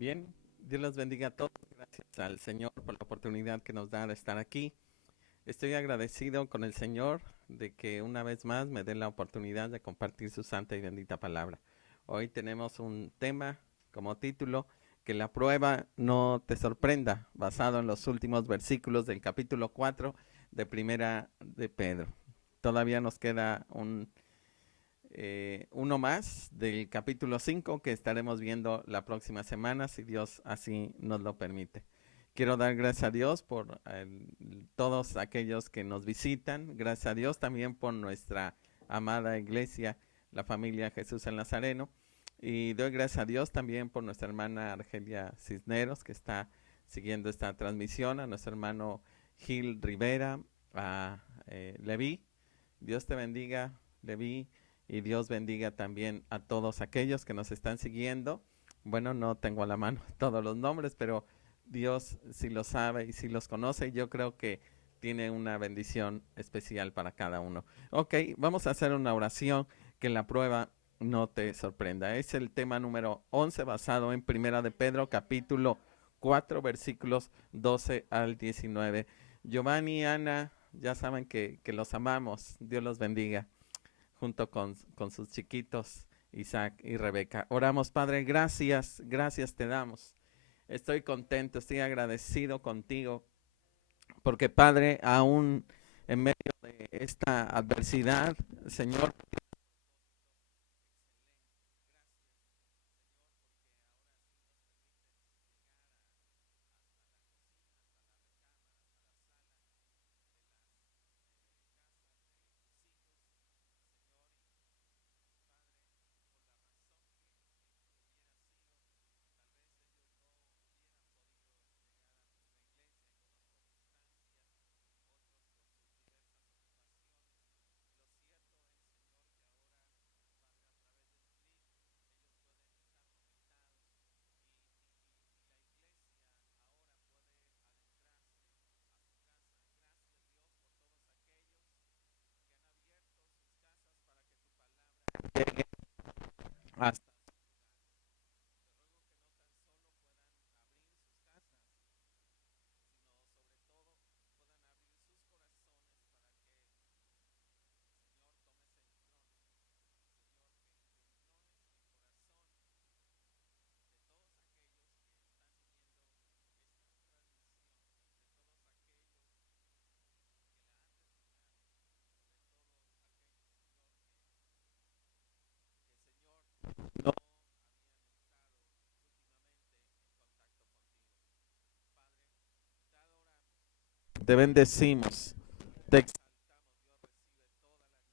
Bien, Dios los bendiga a todos. Gracias al Señor por la oportunidad que nos da de estar aquí. Estoy agradecido con el Señor de que una vez más me dé la oportunidad de compartir su santa y bendita palabra. Hoy tenemos un tema como título, que la prueba no te sorprenda, basado en los últimos versículos del capítulo 4 de Primera de Pedro. Todavía nos queda uno más del capítulo 5 que estaremos viendo la próxima semana, si Dios así nos lo permite. Quiero dar gracias a Dios por todos aquellos que nos visitan. Gracias a Dios también por nuestra amada iglesia, la familia Jesús el Nazareno. Y doy gracias a Dios también por nuestra hermana Argelia Cisneros, que está siguiendo esta transmisión, a nuestro hermano Gil Rivera, a Leví. Dios te bendiga, Leví. Y Dios bendiga también a todos aquellos que nos están siguiendo. Bueno, no tengo a la mano todos los nombres, pero Dios sí los sabe y sí los conoce. Y yo creo que tiene una bendición especial para cada uno. Ok, vamos a hacer una oración, que la prueba no te sorprenda. Es el tema número 11, basado en Primera de Pedro, capítulo 4, versículos 12 al 19. Giovanni y Ana, ya saben que los amamos. Dios los bendiga, junto con sus chiquitos, Isaac y Rebeca. Oramos, Padre, gracias te damos. Estoy contento, estoy agradecido contigo, porque Padre, aún en medio de esta adversidad, Señor, llegue hasta no te bendecimos, te exaltamos,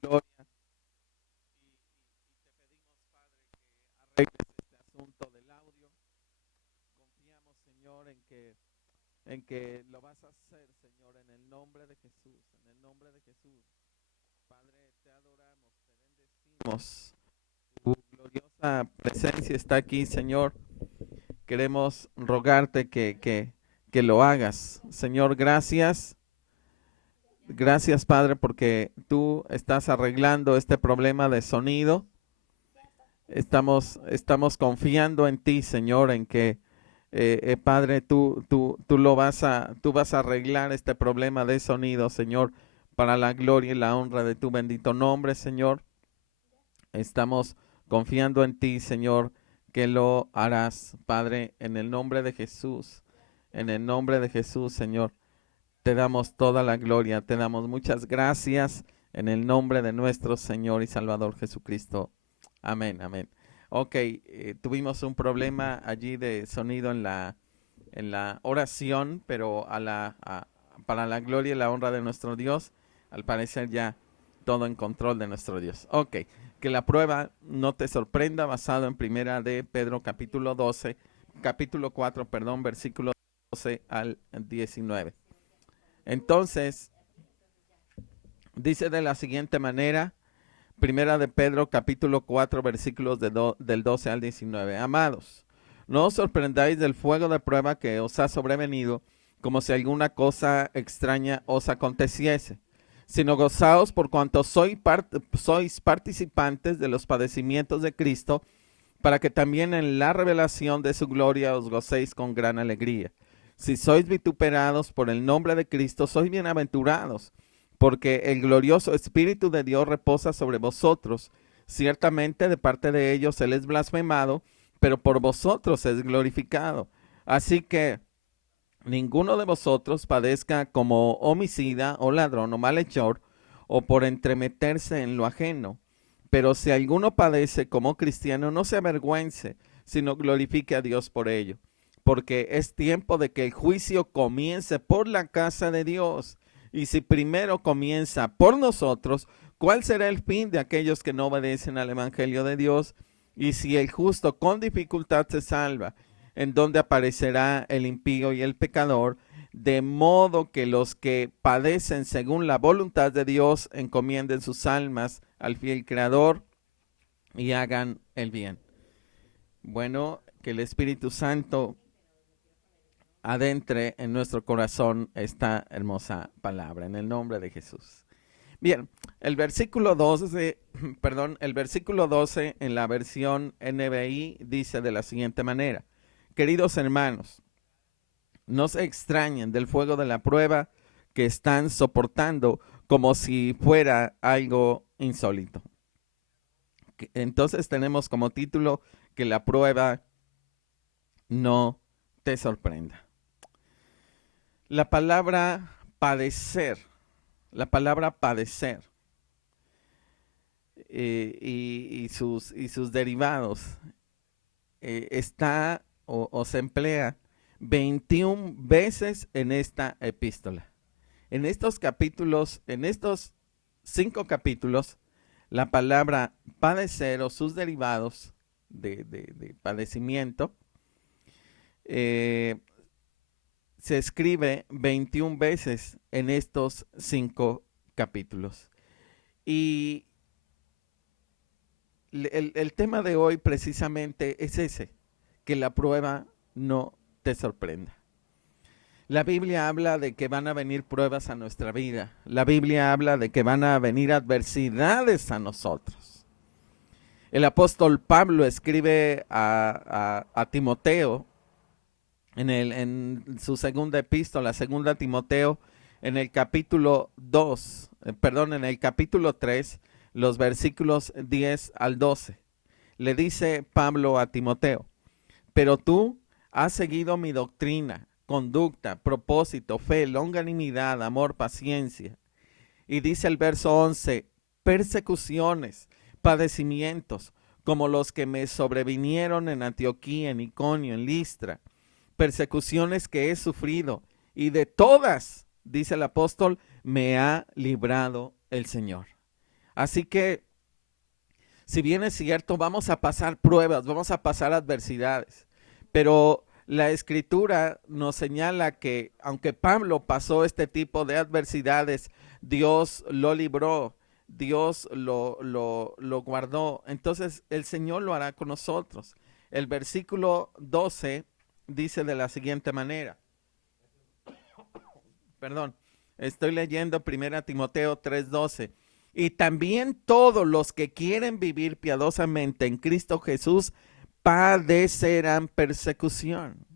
gloria, y te pedimos, Padre, que arregles este asunto del audio. Confiamos, Señor, en que lo vas a hacer, Señor, en el nombre de Jesús, en el nombre de Jesús. Padre, te adoramos, te bendecimos. Tu gloriosa presencia está aquí, Señor. Queremos rogarte que lo hagas. Señor, gracias. Gracias, Padre, porque tú estás arreglando este problema de sonido. Estamos confiando en ti, Señor, en que, Padre, tú vas a arreglar este problema de sonido, Señor, para la gloria y la honra de tu bendito nombre, Señor. Estamos confiando en ti, Señor, que lo harás, Padre, en el nombre de Jesús. En el nombre de Jesús, Señor, te damos toda la gloria, te damos muchas gracias en el nombre de nuestro Señor y Salvador Jesucristo. Amén, amén. Ok, tuvimos un problema allí de sonido en la oración, pero para la gloria y la honra de nuestro Dios, al parecer ya todo en control de nuestro Dios. Ok, que la prueba no te sorprenda, basado en Primera de Pedro capítulo 4, perdón, versículo 12 al 19. Entonces, dice de la siguiente manera, Primera de Pedro capítulo 4 versículos del 12 al 19. Amados, no os sorprendáis del fuego de prueba que os ha sobrevenido, como si alguna cosa extraña os aconteciese, sino gozaos por cuanto sois participantes de los padecimientos de Cristo, para que también en la revelación de su gloria os gocéis con gran alegría. Si sois vituperados por el nombre de Cristo, sois bienaventurados, porque el glorioso Espíritu de Dios reposa sobre vosotros. Ciertamente de parte de ellos Él es blasfemado, pero por vosotros es glorificado. Así que ninguno de vosotros padezca como homicida o ladrón o malhechor, o por entremeterse en lo ajeno. Pero si alguno padece como cristiano, no se avergüence, sino glorifique a Dios por ello. Porque es tiempo de que el juicio comience por la casa de Dios. Y si primero comienza por nosotros, ¿cuál será el fin de aquellos que no obedecen al Evangelio de Dios? Y si el justo con dificultad se salva, ¿en dónde aparecerá el impío y el pecador? De modo que los que padecen según la voluntad de Dios encomienden sus almas al fiel Creador y hagan el bien. Bueno, que el Espíritu Santo adentre en nuestro corazón esta hermosa palabra, en el nombre de Jesús. Bien, el versículo 12 en la versión NBI dice de la siguiente manera: queridos hermanos, no se extrañen del fuego de la prueba que están soportando como si fuera algo insólito. Entonces tenemos como título que la prueba no te sorprenda. La palabra padecer y sus derivados está o se emplea 21 veces en esta epístola. En estos capítulos, en estos 5 capítulos, la palabra padecer o sus derivados de padecimiento se escribe 21 veces en estos 5 capítulos. Y el tema de hoy precisamente es ese, que la prueba no te sorprenda. La Biblia habla de que van a venir pruebas a nuestra vida. La Biblia habla de que van a venir adversidades a nosotros. El apóstol Pablo escribe a Timoteo en su segunda epístola, segunda Timoteo, en el capítulo 3, los versículos 10 al 12. Le dice Pablo a Timoteo: pero tú has seguido mi doctrina, conducta, propósito, fe, longanimidad, amor, paciencia. Y dice el verso 11, persecuciones, padecimientos, como los que me sobrevinieron en Antioquía, en Iconio, en Listra, persecuciones que he sufrido, y de todas, dice el apóstol, me ha librado el Señor. Así que, si bien es cierto, vamos a pasar pruebas, vamos a pasar adversidades, pero la Escritura nos señala que aunque Pablo pasó este tipo de adversidades, Dios lo libró, Dios lo guardó. Entonces el Señor lo hará con nosotros. El versículo 12 dice de la siguiente manera. Estoy leyendo 1 Timoteo 3:12. Y también todos los que quieren vivir piadosamente en Cristo Jesús padecerán persecución.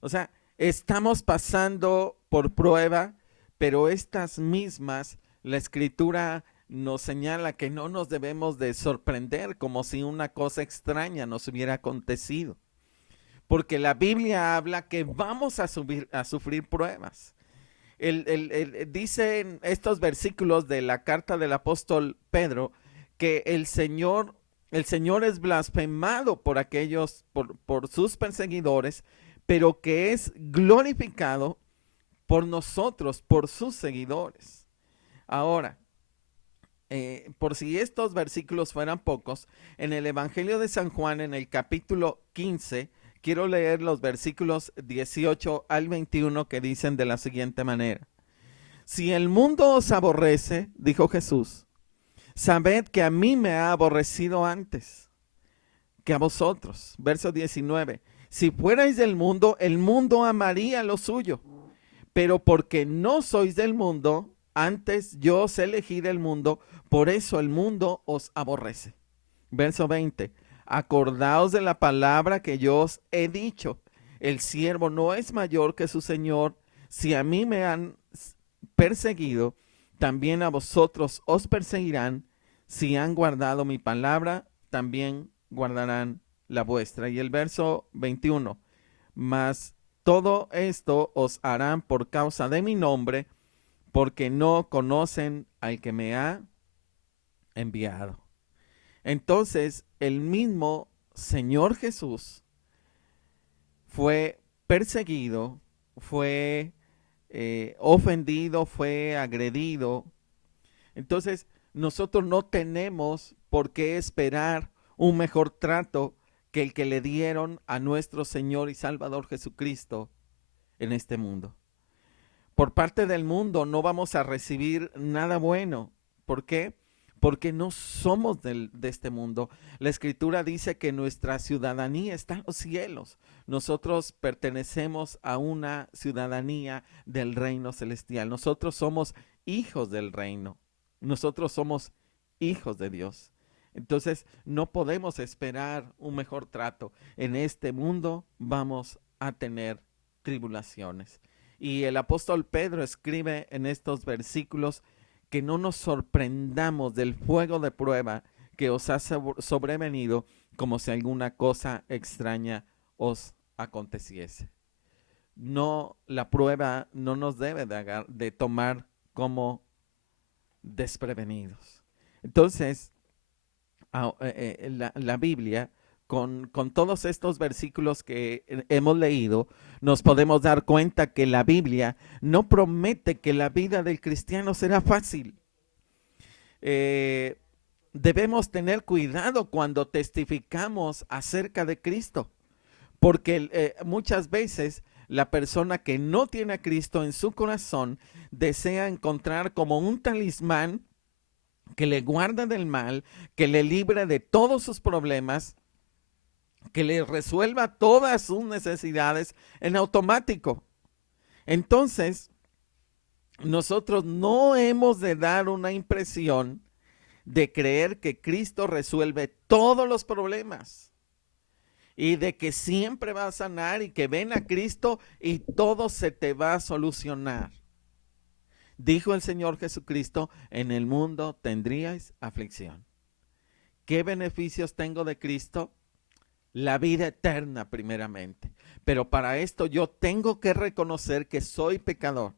O sea, estamos pasando por prueba, pero estas mismas, la Escritura nos señala que no nos debemos de sorprender como si una cosa extraña nos hubiera acontecido. Porque la Biblia habla que vamos a sufrir pruebas. Dice en estos versículos de la carta del apóstol Pedro que el Señor es blasfemado por aquellos, por sus perseguidores, pero que es glorificado por nosotros, por sus seguidores. Ahora, por si estos versículos fueran pocos, en el Evangelio de San Juan, en el capítulo 15, quiero leer los versículos 18 al 21 que dicen de la siguiente manera. Si el mundo os aborrece, dijo Jesús, sabed que a mí me ha aborrecido antes que a vosotros. Verso 19. Si fuerais del mundo, el mundo amaría lo suyo. Pero porque no sois del mundo, antes yo os elegí del mundo, por eso el mundo os aborrece. Verso 20. acordaos de la palabra que yo os he dicho. El siervo no es mayor que su señor. Si a mí me han perseguido, también a vosotros os perseguirán. Si han guardado mi palabra, también guardarán la vuestra. Y el verso 21, mas todo esto os harán por causa de mi nombre, porque no conocen al que me ha enviado. Entonces, el mismo Señor Jesús fue perseguido, fue ofendido, fue agredido. Entonces, nosotros no tenemos por qué esperar un mejor trato que el que le dieron a nuestro Señor y Salvador Jesucristo en este mundo. Por parte del mundo no vamos a recibir nada bueno. ¿Por qué? Porque no somos de este mundo. La Escritura dice que nuestra ciudadanía está en los cielos. Nosotros pertenecemos a una ciudadanía del reino celestial. Nosotros somos hijos del reino. Nosotros somos hijos de Dios. Entonces no podemos esperar un mejor trato. En este mundo vamos a tener tribulaciones. Y el apóstol Pedro escribe en estos versículos que no nos sorprendamos del fuego de prueba que os ha sobrevenido, como si alguna cosa extraña os aconteciese. No, la prueba no nos debe de tomar como desprevenidos. Entonces, la Biblia, con todos estos versículos que hemos leído, nos podemos dar cuenta que la Biblia no promete que la vida del cristiano será fácil. Debemos tener cuidado cuando testificamos acerca de Cristo, porque muchas veces la persona que no tiene a Cristo en su corazón desea encontrar como un talismán que le guarda del mal, que le libre de todos sus problemas, que le resuelva todas sus necesidades en automático. Entonces, nosotros no hemos de dar una impresión de creer que Cristo resuelve todos los problemas y de que siempre va a sanar y que ven a Cristo y todo se te va a solucionar. Dijo el Señor Jesucristo, en el mundo tendríais aflicción. ¿Qué beneficios tengo de Cristo? La vida eterna primeramente. Pero para esto yo tengo que reconocer que soy pecador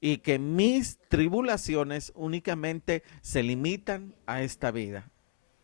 y que mis tribulaciones únicamente se limitan a esta vida.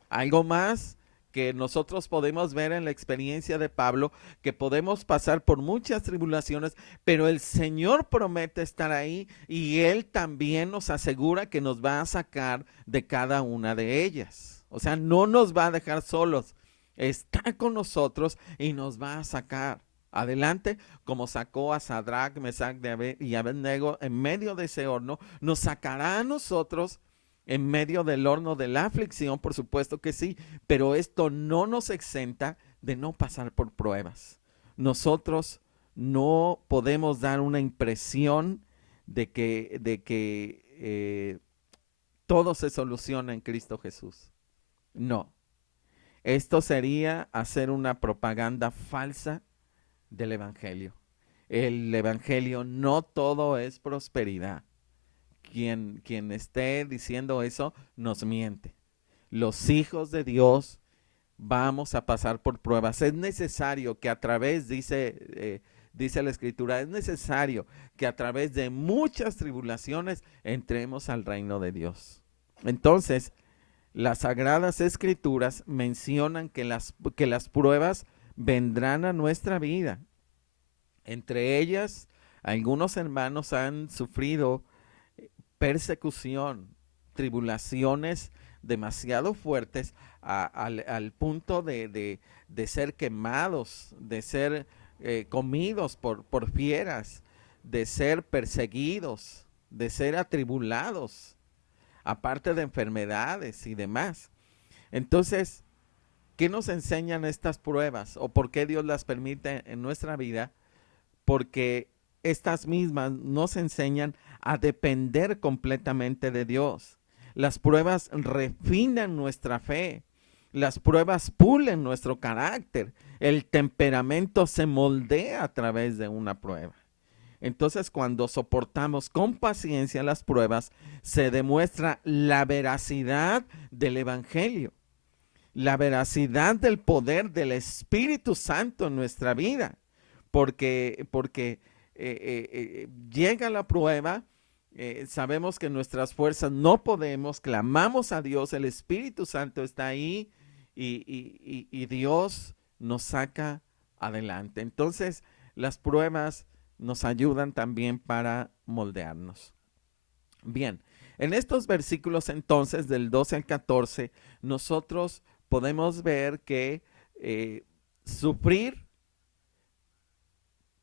Algo más que nosotros podemos ver en la experiencia de Pablo, que podemos pasar por muchas tribulaciones, pero el Señor promete estar ahí y Él también nos asegura que nos va a sacar de cada una de ellas. O sea, no nos va a dejar solos, está con nosotros y nos va a sacar adelante, como sacó a Sadrach, Mesach y Abednego en medio de ese horno, nos sacará a nosotros en medio del horno de la aflicción, por supuesto que sí, pero esto no nos exenta de no pasar por pruebas. Nosotros no podemos dar una impresión de que todo se soluciona en Cristo Jesús. No. Esto sería hacer una propaganda falsa del Evangelio. El Evangelio no todo es prosperidad. Quien esté diciendo eso nos miente. Los hijos de Dios vamos a pasar por pruebas. Es necesario que a través, dice la Escritura, es necesario que a través de muchas tribulaciones entremos al reino de Dios. Entonces, las Sagradas Escrituras mencionan que las pruebas vendrán a nuestra vida. Entre ellas, algunos hermanos han sufrido persecución, tribulaciones demasiado fuertes al punto de ser quemados, de ser comidos por fieras, de ser perseguidos, de ser atribulados, aparte de enfermedades y demás. Entonces, ¿qué nos enseñan estas pruebas o por qué Dios las permite en nuestra vida? Porque estas mismas nos enseñan a depender completamente de Dios. Las pruebas refinan nuestra fe, Las pruebas pulen nuestro carácter. El temperamento se moldea a través de una prueba. Entonces, cuando soportamos con paciencia las pruebas, se demuestra la veracidad del Evangelio, la veracidad del poder del Espíritu Santo en nuestra vida, porque llega la prueba, sabemos que nuestras fuerzas no podemos, clamamos a Dios, el Espíritu Santo está ahí y Dios nos saca adelante. Entonces, las pruebas nos ayudan también para moldearnos. Bien, en estos versículos entonces del 12 al 14, nosotros podemos ver que sufrir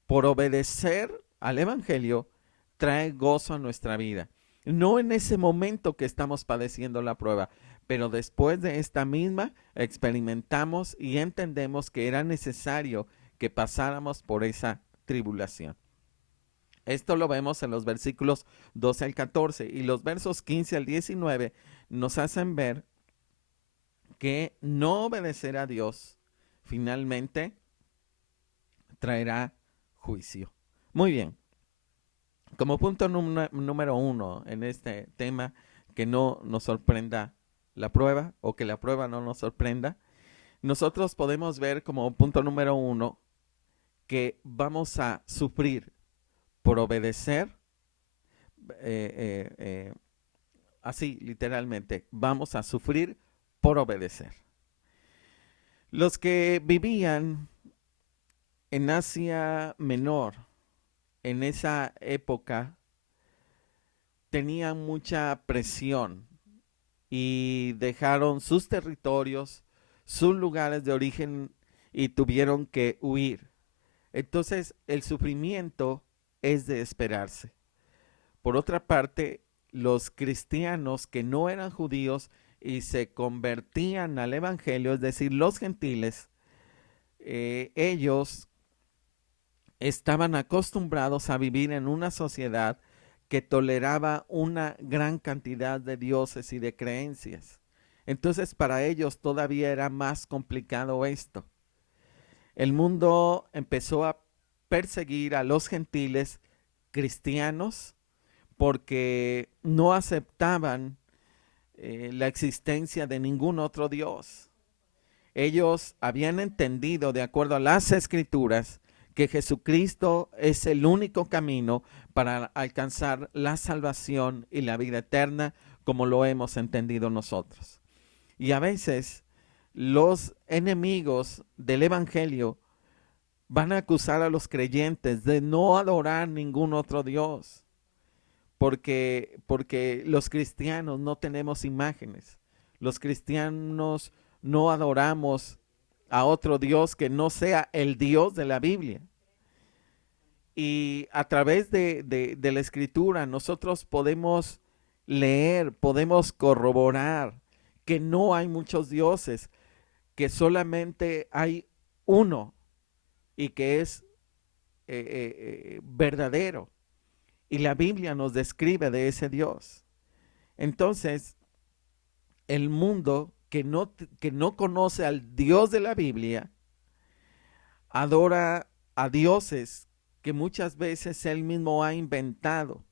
por obedecer al Evangelio trae gozo a nuestra vida. No en ese momento que estamos padeciendo la prueba, pero después de esta misma experimentamos y entendemos que era necesario que pasáramos por esa tribulación. Esto lo vemos en los versículos 12 al 14 y los versos 15 al 19 nos hacen ver que no obedecer a Dios finalmente traerá juicio. Muy bien. Como punto número 1 en este tema, que no nos sorprenda la prueba o que la prueba no nos sorprenda, nosotros podemos ver como punto número 1 que vamos a sufrir por obedecer, así literalmente, vamos a sufrir por obedecer. Los que vivían en Asia Menor, en esa época, tenían mucha presión y dejaron sus territorios, sus lugares de origen y tuvieron que huir. Entonces, el sufrimiento es de esperarse. Por otra parte, los cristianos que no eran judíos y se convertían al evangelio, es decir, los gentiles, ellos estaban acostumbrados a vivir en una sociedad que toleraba una gran cantidad de dioses y de creencias. Entonces, para ellos todavía era más complicado esto. El mundo empezó a perseguir a los gentiles cristianos porque no aceptaban la existencia de ningún otro Dios. Ellos habían entendido, de acuerdo a las Escrituras, que Jesucristo es el único camino para alcanzar la salvación y la vida eterna, como lo hemos entendido nosotros. Y a veces los enemigos del evangelio van a acusar a los creyentes de no adorar ningún otro Dios, porque los cristianos no tenemos imágenes. Los cristianos no adoramos a otro Dios que no sea el Dios de la Biblia. Y a través de la Escritura nosotros podemos leer, podemos corroborar que no hay muchos dioses, que solamente hay uno y que es verdadero. Y la Biblia nos describe de ese Dios. Entonces, el mundo que no conoce al Dios de la Biblia, adora a dioses que muchas veces él mismo ha inventado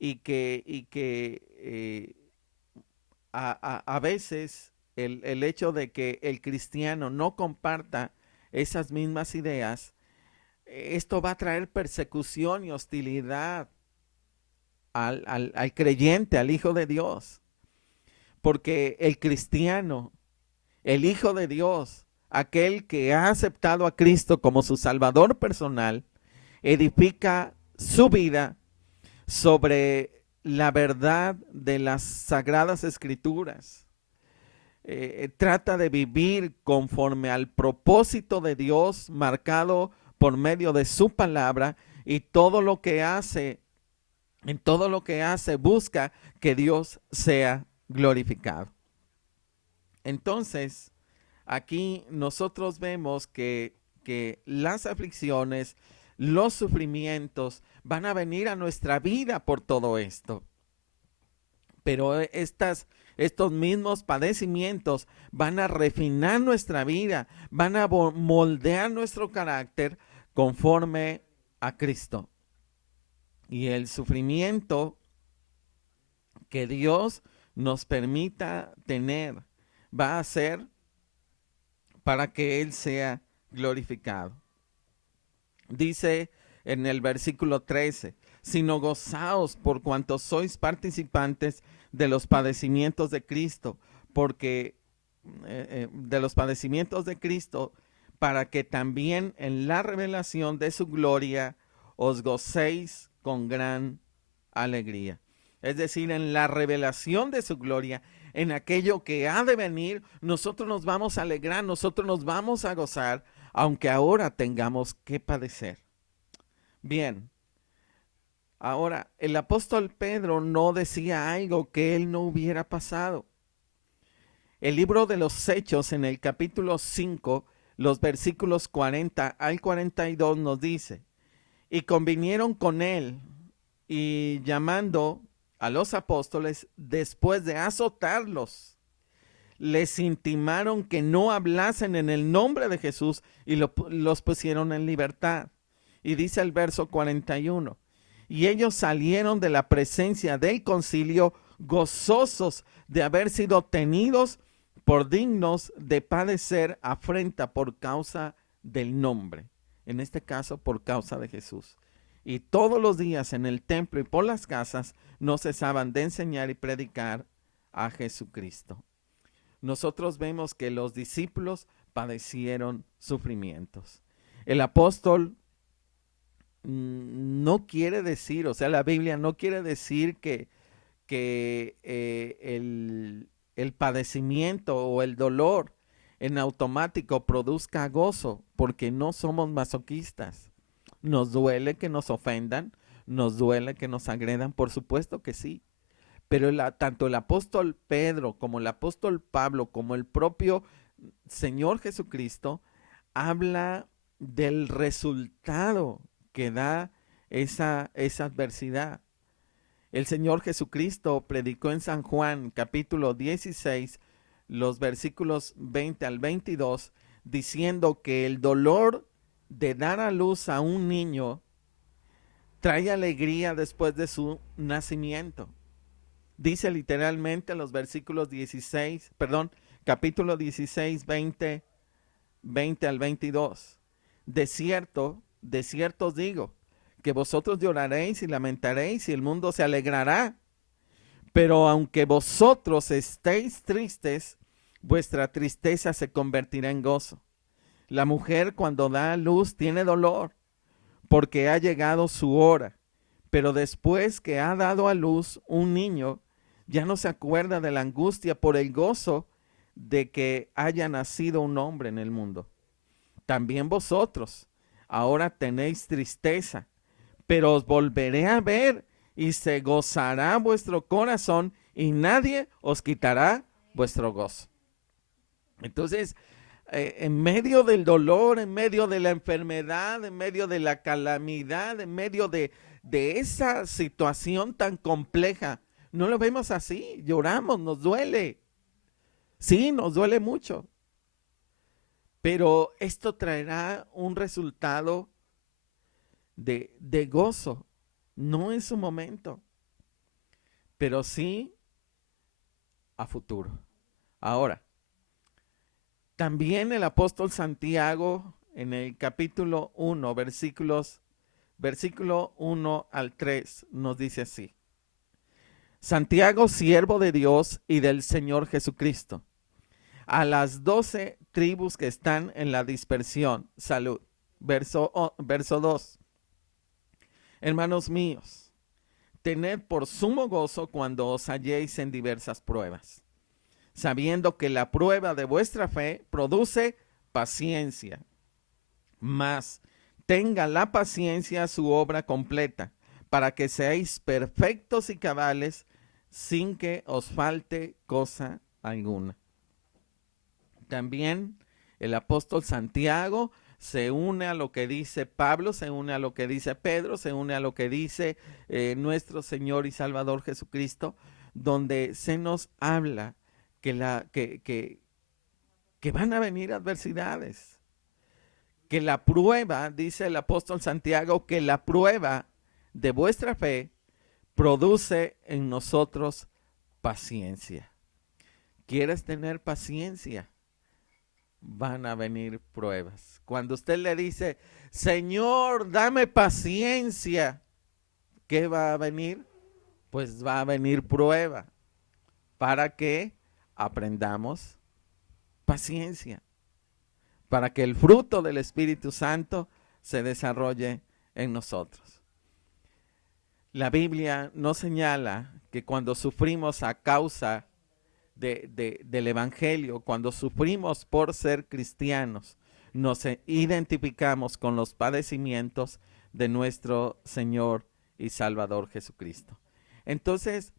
y que a veces el hecho de que el cristiano no comparta esas mismas ideas, esto va a traer persecución y hostilidad al creyente, al Hijo de Dios. Porque el cristiano, el Hijo de Dios, aquel que ha aceptado a Cristo como su Salvador personal, edifica su vida sobre la verdad de las Sagradas Escrituras. Trata de vivir conforme al propósito de Dios marcado por medio de su palabra, y todo lo que hace, en todo lo que hace, busca que Dios sea glorificado. Entonces, aquí nosotros vemos que las aflicciones, los sufrimientos van a venir a nuestra vida por todo esto. Pero estas Estos mismos padecimientos van a refinar nuestra vida, van a moldear nuestro carácter conforme a Cristo. Y el sufrimiento que Dios nos permita tener va a ser para que Él sea glorificado. Dice en el versículo 13, sino gozaos por cuanto sois participantes de los padecimientos de Cristo, porque de los padecimientos de Cristo, para que también en la revelación de su gloria os gocéis con gran alegría. Es decir, en la revelación de su gloria, en aquello que ha de venir, nosotros nos vamos a alegrar, nosotros nos vamos a gozar, aunque ahora tengamos que padecer. Bien, ahora el apóstol Pedro no decía algo que él no hubiera pasado. El libro de los Hechos en el capítulo 5, los versículos 40 al 42 nos dice, y convinieron con él y llamando a los apóstoles, después de azotarlos, les intimaron que no hablasen en el nombre de Jesús y los pusieron en libertad. Y dice el verso 41, y ellos salieron de la presencia del concilio gozosos de haber sido tenidos por dignos de padecer afrenta por causa del nombre, en este caso por causa de Jesús. Y todos los días en el templo y por las casas no cesaban de enseñar y predicar a Jesucristo. Nosotros vemos que los discípulos padecieron sufrimientos. El apóstol no quiere decir, o sea, la Biblia no quiere decir que el padecimiento o el dolor en automático produzca gozo, porque no somos masoquistas. Nos duele que nos ofendan, nos duele que nos agredan, por supuesto que sí. Pero tanto el apóstol Pedro como el apóstol Pablo, como el propio Señor Jesucristo, habla del resultado que da esa adversidad. El Señor Jesucristo predicó en San Juan capítulo 16, los versículos 20 al 22, diciendo que el dolor de dar a luz a un niño trae alegría después de su nacimiento. Dice literalmente los versículos capítulo 16, 20 al 22. De cierto os digo, que vosotros lloraréis y lamentaréis y el mundo se alegrará. Pero aunque vosotros estéis tristes, vuestra tristeza se convertirá en gozo. La mujer cuando da a luz tiene dolor, porque ha llegado su hora. Pero después que ha dado a luz un niño, ya no se acuerda de la angustia por el gozo de que haya nacido un hombre en el mundo. También vosotros ahora tenéis tristeza, pero os volveré a ver y se gozará vuestro corazón y nadie os quitará vuestro gozo. Entonces, en medio del dolor, en medio de la enfermedad, en medio de la calamidad, en medio de esa situación tan compleja, no lo vemos así, lloramos, nos duele. Sí, nos duele mucho. Pero esto traerá un resultado de gozo, no en su momento, pero sí a futuro. Ahora, también el apóstol Santiago en el capítulo 1, versículo 1 al 3 nos dice así. Santiago, siervo de Dios y del Señor Jesucristo, a las 12 tribus que están en la dispersión, salud. Verso 2. Hermanos míos, tened por sumo gozo cuando os halléis en diversas pruebas, sabiendo que la prueba de vuestra fe produce paciencia. Mas tenga la paciencia su obra completa, para que seáis perfectos y cabales, sin que os falte cosa alguna. También el apóstol Santiago se une a lo que dice Pablo, se une a lo que dice Pedro, se une a lo que dice nuestro Señor y Salvador Jesucristo, donde se nos habla que van a venir adversidades, que la prueba, dice el apóstol Santiago, que la prueba de vuestra fe produce en nosotros paciencia. ¿Quieres tener paciencia? Van a venir pruebas. Cuando usted le dice, Señor, dame paciencia, ¿qué va a venir? Pues va a venir prueba para que aprendamos paciencia, para que el fruto del Espíritu Santo se desarrolle en nosotros. La Biblia nos señala que cuando sufrimos a causa del Evangelio, cuando sufrimos por ser cristianos, nos identificamos con los padecimientos de nuestro Señor y Salvador Jesucristo. Entonces,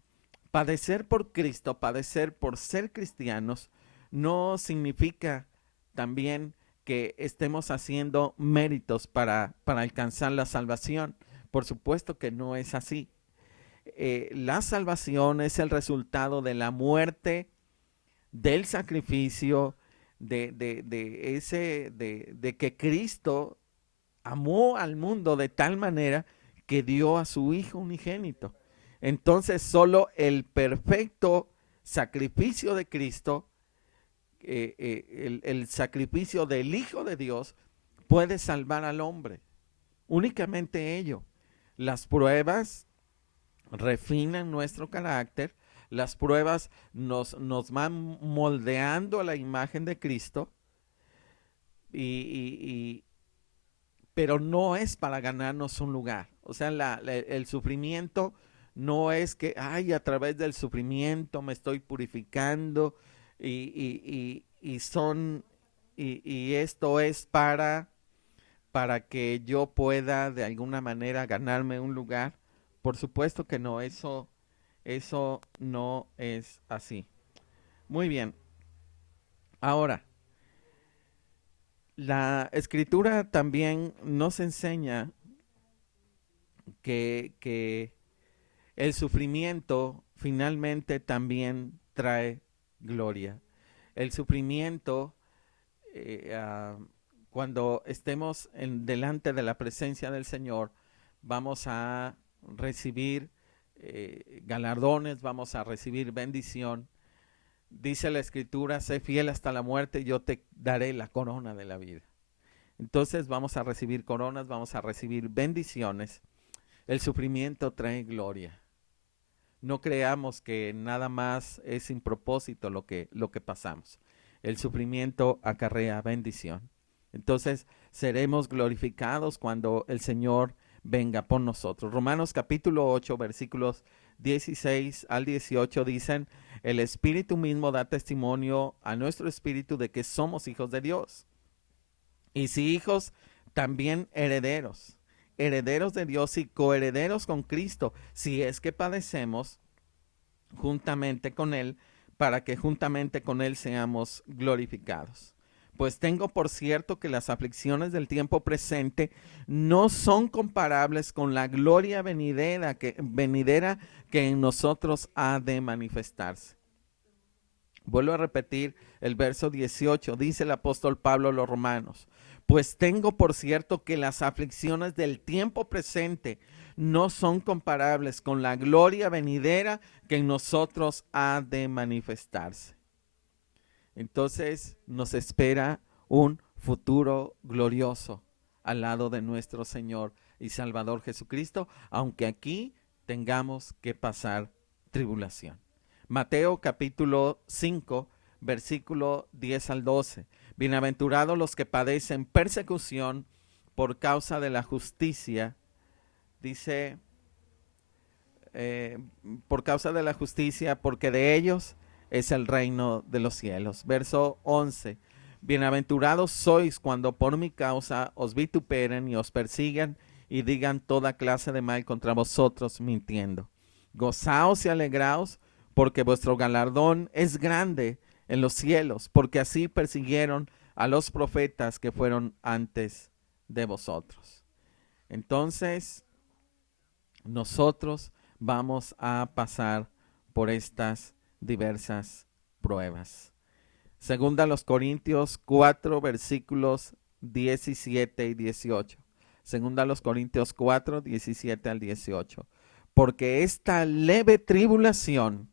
padecer por Cristo, padecer por ser cristianos, no significa también que estemos haciendo méritos para alcanzar la salvación. Por supuesto que no es así. La salvación es el resultado de la muerte, del sacrificio, de que Cristo amó al mundo de tal manera que dio a su Hijo unigénito. Entonces solo el perfecto sacrificio de Cristo, el sacrificio del Hijo de Dios, puede salvar al hombre. Únicamente ello. Las pruebas refinan nuestro carácter, las pruebas nos van moldeando a la imagen de Cristo, pero no es para ganarnos un lugar. O sea, el sufrimiento no es que, a través del sufrimiento me estoy purificando y esto es para que yo pueda de alguna manera ganarme un lugar. Por supuesto que no, eso no es así. Muy bien. Ahora, la Escritura también nos enseña que el sufrimiento finalmente también trae gloria. El sufrimiento, cuando estemos delante de la presencia del Señor, vamos a recibir galardones, vamos a recibir bendición. Dice la Escritura, sé fiel hasta la muerte, yo te daré la corona de la vida. Entonces vamos a recibir coronas, vamos a recibir bendiciones. El sufrimiento trae gloria. No creamos que nada más es sin propósito lo que pasamos. El sufrimiento acarrea bendición. Entonces seremos glorificados cuando el Señor venga por nosotros. Romanos capítulo 8, versículos 16 al 18 dicen, el Espíritu mismo da testimonio a nuestro espíritu de que somos hijos de Dios. Y si hijos, también herederos, herederos de Dios y coherederos con Cristo, si es que padecemos juntamente con Él, para que juntamente con Él seamos glorificados. Pues tengo por cierto que las aflicciones del tiempo presente no son comparables con la gloria venidera que en nosotros ha de manifestarse. Vuelvo a repetir el verso 18, dice el apóstol Pablo a los romanos. Pues tengo por cierto que las aflicciones del tiempo presente no son comparables con la gloria venidera que en nosotros ha de manifestarse. Entonces nos espera un futuro glorioso al lado de nuestro Señor y Salvador Jesucristo, aunque aquí tengamos que pasar tribulación. Mateo capítulo 5, versículo 10 al 12. Bienaventurados los que padecen persecución por causa de la justicia. Dice, por causa de la justicia, porque de ellos es el reino de los cielos. Verso 11. Bienaventurados sois cuando por mi causa os vituperen y os persigan y digan toda clase de mal contra vosotros mintiendo. Gozaos y alegraos, porque vuestro galardón es grande en los cielos, porque así persiguieron a los profetas que fueron antes de vosotros. Entonces, nosotros vamos a pasar por estas diversas pruebas. Segunda a los Corintios 4, versículos 17 y 18. Segunda a los Corintios 4, 17 al 18. Porque esta leve tribulación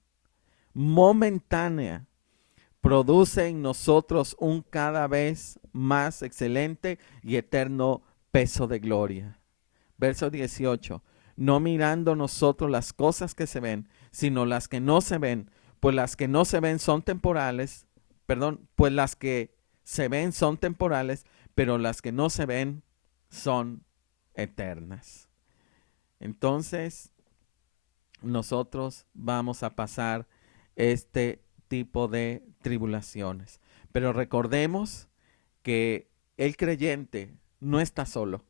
momentánea produce en nosotros un cada vez más excelente y eterno peso de gloria. Verso 18. No mirando nosotros las cosas que se ven, sino las que no se ven, pues las que no se ven son temporales, pues las que se ven son temporales, pero las que no se ven son eternas. Entonces, nosotros vamos a pasar este tipo de tribulaciones. Pero recordemos que el creyente no está solo.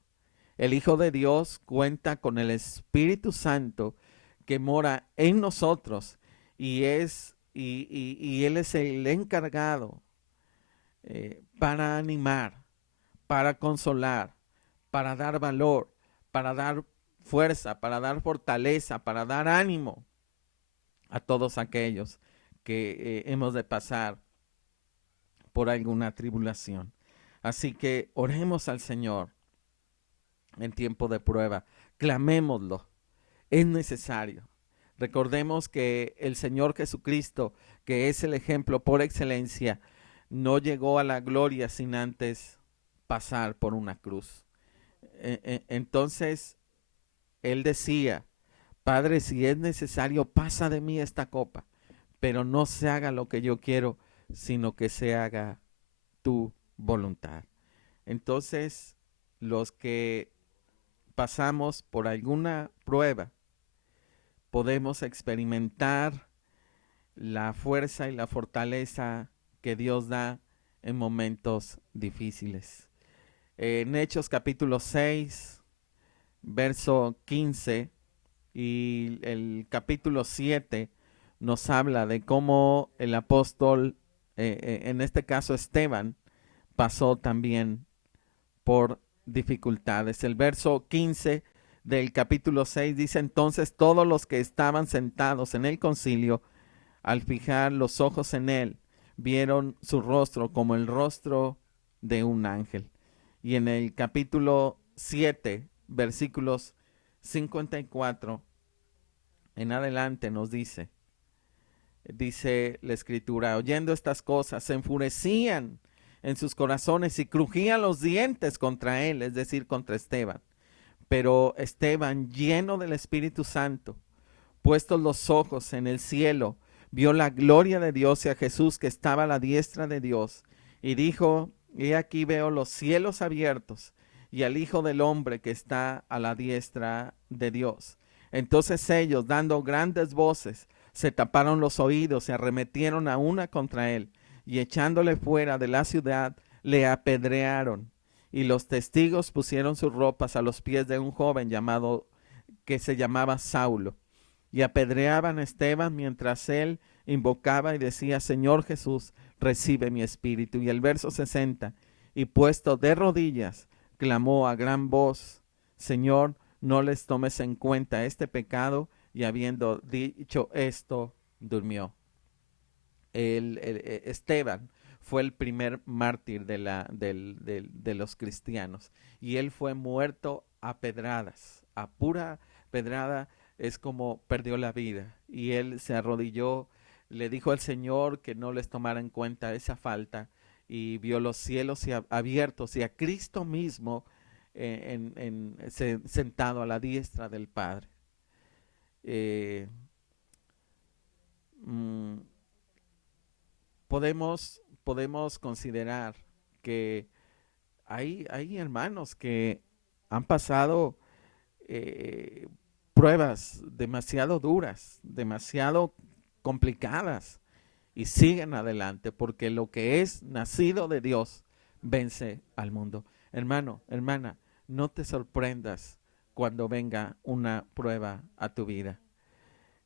El Hijo de Dios cuenta con el Espíritu Santo que mora en nosotros y Él es el encargado para animar, para consolar, para dar valor, para dar fuerza, para dar fortaleza, para dar ánimo a todos aquellos que hemos de pasar por alguna tribulación. Así que oremos al Señor en tiempo de prueba, clamémoslo, es necesario. Recordemos que el Señor Jesucristo, que es el ejemplo por excelencia, no llegó a la gloria sin antes pasar por una cruz. Entonces, Él decía, Padre, si es necesario, pasa de mí esta copa, pero no se haga lo que yo quiero, sino que se haga tu voluntad. Entonces, los que pasamos por alguna prueba, podemos experimentar la fuerza y la fortaleza que Dios da en momentos difíciles. En Hechos capítulo 6, verso 15 y el capítulo 7 nos habla de cómo el apóstol, en este caso Esteban, pasó también por dificultades. El verso 15 del capítulo 6 dice: entonces todos los que estaban sentados en el concilio, al fijar los ojos en él, vieron su rostro como el rostro de un ángel. Y en el capítulo 7, versículos 54 en adelante nos dice la escritura, oyendo estas cosas, se enfurecían en sus corazones y crujían los dientes contra él, es decir, contra Esteban. Pero Esteban, lleno del Espíritu Santo, puestos los ojos en el cielo, vio la gloria de Dios y a Jesús que estaba a la diestra de Dios, y dijo: he aquí veo los cielos abiertos y al Hijo del Hombre que está a la diestra de Dios. Entonces ellos, dando grandes voces, se taparon los oídos, se arremetieron a una contra él, y echándole fuera de la ciudad, le apedrearon. Y los testigos pusieron sus ropas a los pies de un joven que se llamaba Saulo, y apedreaban a Esteban mientras él invocaba y decía: Señor Jesús, recibe mi espíritu. Y el verso 60, y puesto de rodillas, clamó a gran voz: Señor, no les tomes en cuenta este pecado. Y habiendo dicho esto, durmió. Esteban fue el primer mártir de los cristianos, y él fue muerto a pedradas, a pura pedrada. Es como perdió la vida, y él se arrodilló, le dijo al Señor que no les tomara en cuenta esa falta, y vio los cielos abiertos y a Cristo mismo sentado a la diestra del Padre. Podemos considerar que hay hermanos que han pasado pruebas demasiado duras, demasiado complicadas, y siguen adelante, porque lo que es nacido de Dios vence al mundo. Hermano, hermana, no te sorprendas cuando venga una prueba a tu vida.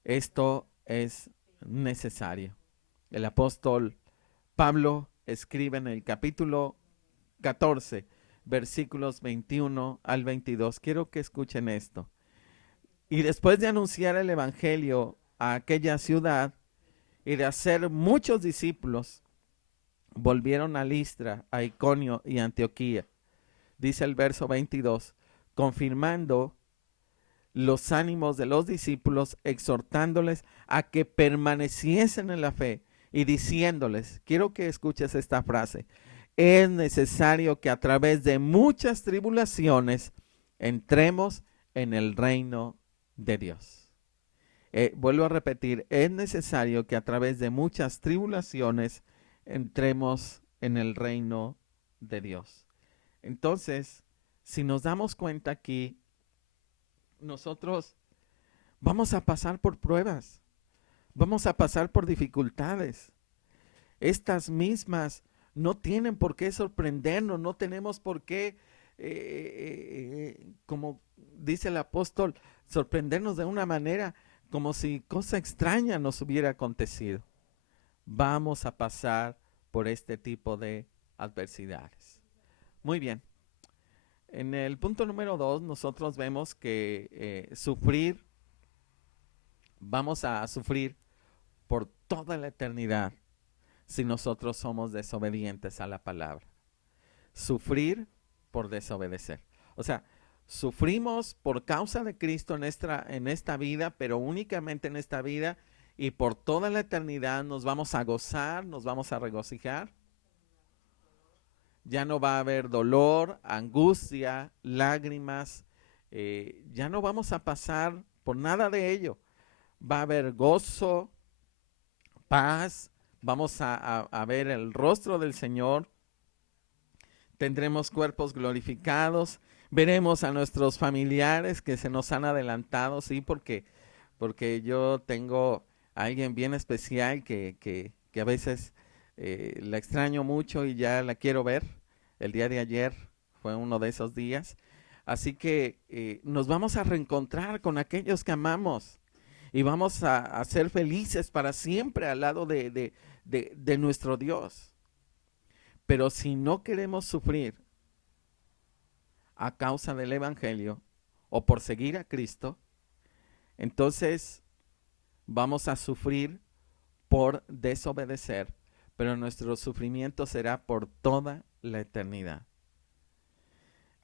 Esto es necesario. El apóstol Pablo escribe en el capítulo 14, versículos 21 al 22. Quiero que escuchen esto. Y después de anunciar el evangelio a aquella ciudad y de hacer muchos discípulos, volvieron a Listra, a Iconio y Antioquía. Dice el verso 22, confirmando los ánimos de los discípulos, exhortándoles a que permaneciesen en la fe y diciéndoles, quiero que escuches esta frase, es necesario que a través de muchas tribulaciones entremos en el reino de Dios. Vuelvo a repetir, es necesario que a través de muchas tribulaciones entremos en el reino de Dios. Entonces, si nos damos cuenta aquí, nosotros vamos a pasar por pruebas, vamos a pasar por dificultades. Estas mismas no tienen por qué sorprendernos, no tenemos por qué, como dice el apóstol, sorprendernos de una manera como si cosa extraña nos hubiera acontecido. Vamos a pasar por este tipo de adversidades. Muy bien. En el punto número 2, nosotros vemos que vamos a sufrir por toda la eternidad si nosotros somos desobedientes a la palabra. Sufrir por desobedecer. O sea, sufrimos por causa de Cristo en esta vida, pero únicamente en esta vida, y por toda la eternidad nos vamos a gozar, nos vamos a regocijar. Ya no va a haber dolor, angustia, lágrimas. Ya no vamos a pasar por nada de ello. Va a haber gozo, paz. Vamos a ver el rostro del Señor. Tendremos cuerpos glorificados. Veremos a nuestros familiares que se nos han adelantado, sí, porque yo tengo a alguien bien especial que a veces la extraño mucho y ya la quiero ver. El día de ayer fue uno de esos días. Así que nos vamos a reencontrar con aquellos que amamos y vamos a ser felices para siempre al lado de nuestro Dios. Pero si no queremos sufrir a causa del Evangelio o por seguir a Cristo, entonces vamos a sufrir por desobedecer, pero nuestro sufrimiento será por toda la eternidad.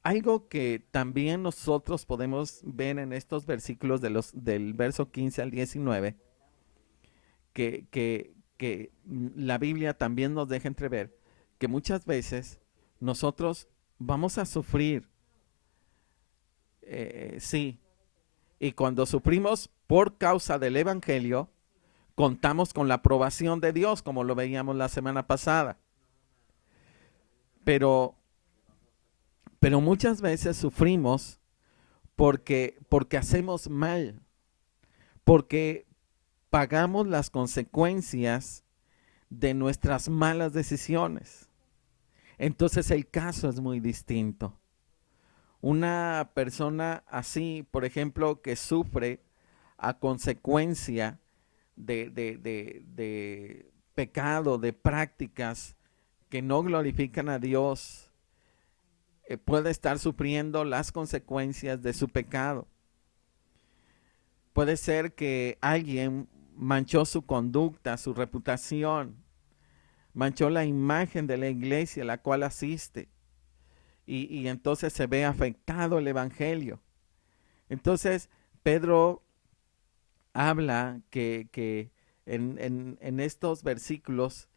Algo que también nosotros podemos ver en estos versículos del verso 15 al 19, que la Biblia también nos deja entrever, que muchas veces nosotros vamos a sufrir, sí, y cuando sufrimos por causa del Evangelio, contamos con la aprobación de Dios, como lo veíamos la semana pasada. Pero muchas veces sufrimos porque hacemos mal, porque pagamos las consecuencias de nuestras malas decisiones. Entonces el caso es muy distinto. Una persona así, por ejemplo, que sufre a consecuencia de pecado, de prácticas que no glorifican a Dios, puede estar sufriendo las consecuencias de su pecado. Puede ser que alguien manchó su conducta, su reputación, manchó la imagen de la iglesia a la cual asiste, y entonces se ve afectado el evangelio. Entonces Pedro habla que en estos versículos,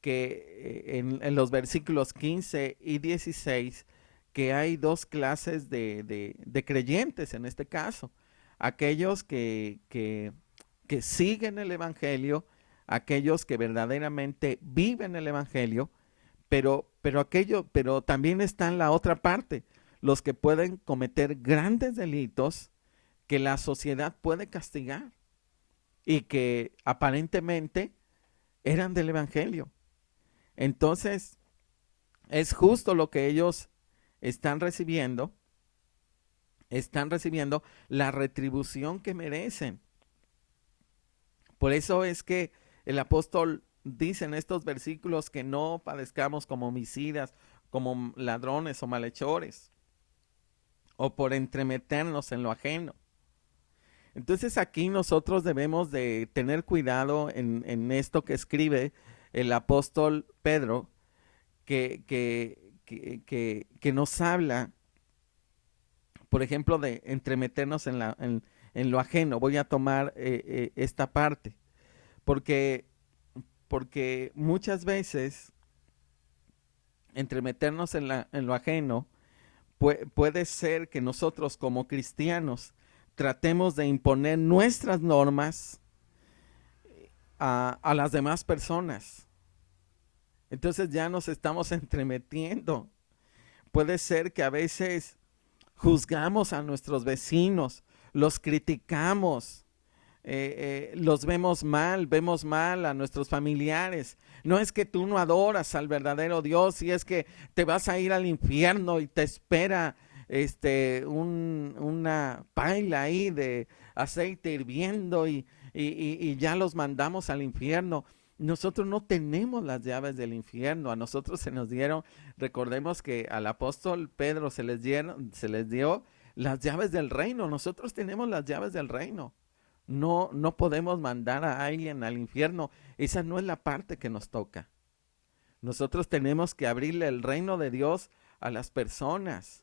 que en los versículos 15 y 16, que hay dos clases de creyentes en este caso. Aquellos que siguen el evangelio, aquellos que verdaderamente viven el evangelio, pero también está en la otra parte, los que pueden cometer grandes delitos que la sociedad puede castigar y que aparentemente eran del evangelio. Entonces, es justo lo que ellos están recibiendo la retribución que merecen. Por eso es que el apóstol dice en estos versículos que no padezcamos como homicidas, como ladrones o malhechores, o por entremeternos en lo ajeno. Entonces aquí nosotros debemos de tener cuidado en esto que escribe el apóstol Pedro, que nos habla, por ejemplo, de entremeternos en lo ajeno. Voy a tomar esta parte, porque, porque muchas veces entremeternos en lo ajeno puede ser que nosotros como cristianos tratemos de imponer nuestras normas a las demás personas. Entonces ya nos estamos entremetiendo. Puede ser que a veces juzgamos a nuestros vecinos, los criticamos, los vemos mal a nuestros familiares. No es que tú no adoras al verdadero Dios, y es que te vas a ir al infierno y te espera una paila ahí de aceite hirviendo y ya los mandamos al infierno. Nosotros no tenemos las llaves del infierno, a nosotros se nos dieron, recordemos que al apóstol Pedro se les dio las llaves del reino. Nosotros tenemos las llaves del reino. No podemos mandar a alguien al infierno. Esa no es la parte que nos toca. Nosotros tenemos que abrirle el reino de Dios a las personas.